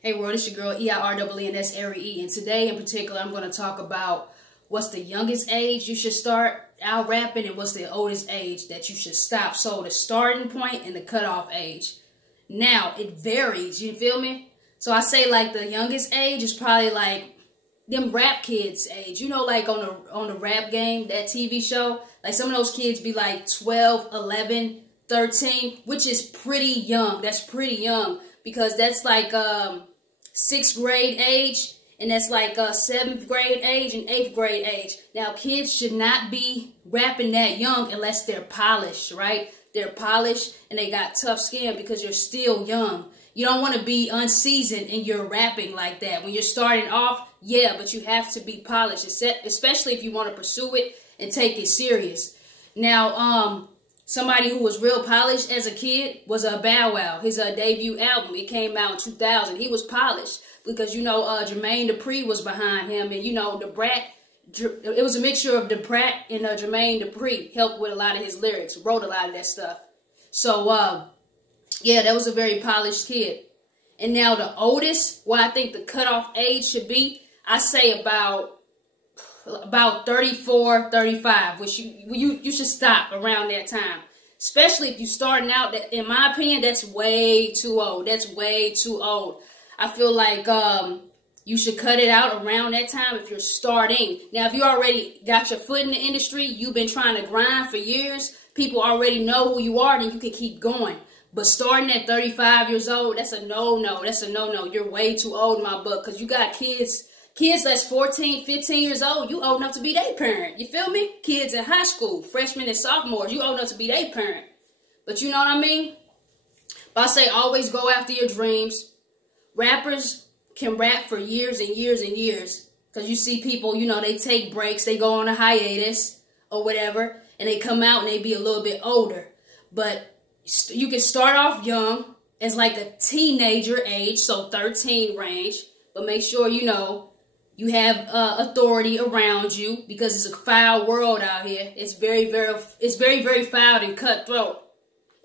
Hey world, it's your girl EIREE, and that's Ari E. And today in particular, I'm going to talk about what's the youngest age you should start out rapping and what's the oldest age that you should stop. So the starting point and the cutoff age. Now, it varies, you feel me? So I say like the youngest age is probably like them rap kids age. You know, like on the Rap Game, that TV show, like some of those kids be like 12, 11, 13, which is pretty young. That's pretty young because that's like 6th grade age, and that's like 7th grade age and 8th grade age. Now, kids should not be rapping that young unless they're polished, right? They're polished and they got tough skin because you're still young. You don't want to be unseasoned in your rapping like that. When you're starting off, yeah, but you have to be polished, especially if you want to pursue it and take it serious. Now, somebody who was real polished as a kid was Bow Wow. His debut album, it came out in 2000. He was polished because, you know, Jermaine Dupri was behind him. And, you know, it was a mixture of Da Brat and Jermaine Dupri helped with a lot of his lyrics, wrote a lot of that stuff. So, yeah, that was a very polished kid. And now the oldest, what I think the cutoff age should be, I say about 34, 35, which you should stop around that time. Especially if you're starting out, in my opinion, that's way too old. That's way too old. I feel like you should cut it out around that time if you're starting. Now, if you already got your foot in the industry, you've been trying to grind for years, people already know who you are, then you can keep going. But starting at 35 years old, that's a no-no. That's a no-no. You're way too old in my book because you got kids that's 14, 15 years old, you old enough to be their parent. You feel me? Kids in high school, freshmen and sophomores, you old enough to be their parent. But you know what I mean? But I say always go after your dreams. Rappers can rap for years and years and years. Because you see people, you know, they take breaks, they go on a hiatus or whatever, and they come out and they be a little bit older. But you can start off young as like a teenager age, so 13 range. But make sure, you know, you have authority around you because it's a foul world out here. It's very, very foul and cutthroat.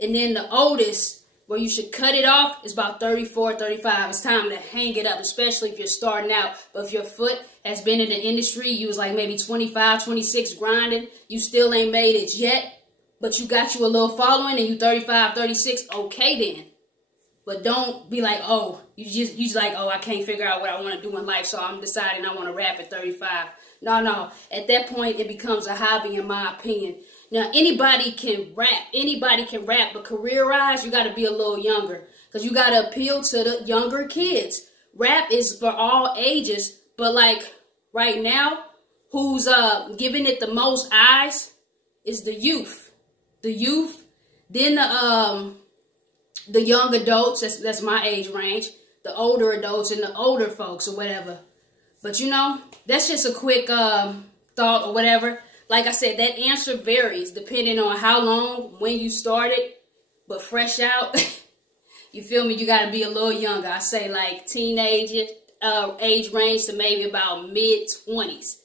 And then the oldest, where you should cut it off, is about 34, 35. It's time to hang it up, especially if you're starting out. But if your foot has been in the industry, you was like maybe 25, 26 grinding, you still ain't made it yet, but you got you a little following and you 35, 36, okay then. But don't be like, oh, you just like, oh, I can't figure out what I want to do in life, so I'm deciding I want to rap at 35. No. At that point, it becomes a hobby, in my opinion. Now, anybody can rap. Anybody can rap, but career-wise, you got to be a little younger because you got to appeal to the younger kids. Rap is for all ages, but like right now, who's giving it the most eyes is the youth. The youth, then the young adults, that's my age range, the older adults and the older folks or whatever. But you know, that's just a quick thought or whatever. Like I said, that answer varies depending on how long, when you started, but fresh out, you feel me, you got to be a little younger. I say like teenage age range to maybe about mid-20s.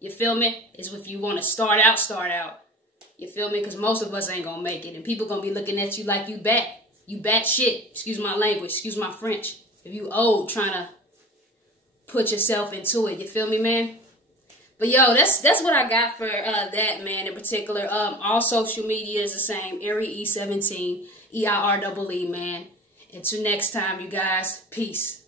You feel me? Is if you want to start out. You feel me? Because most of us ain't going to make it. And people going to be looking at you like you bat. You bat shit. Excuse my language. Excuse my French. If you old trying to put yourself into it. You feel me, man? But yo, that's what I got for that, man, in particular. All social media is the same. Ari E17. EIREE, man. Until next time, you guys. Peace.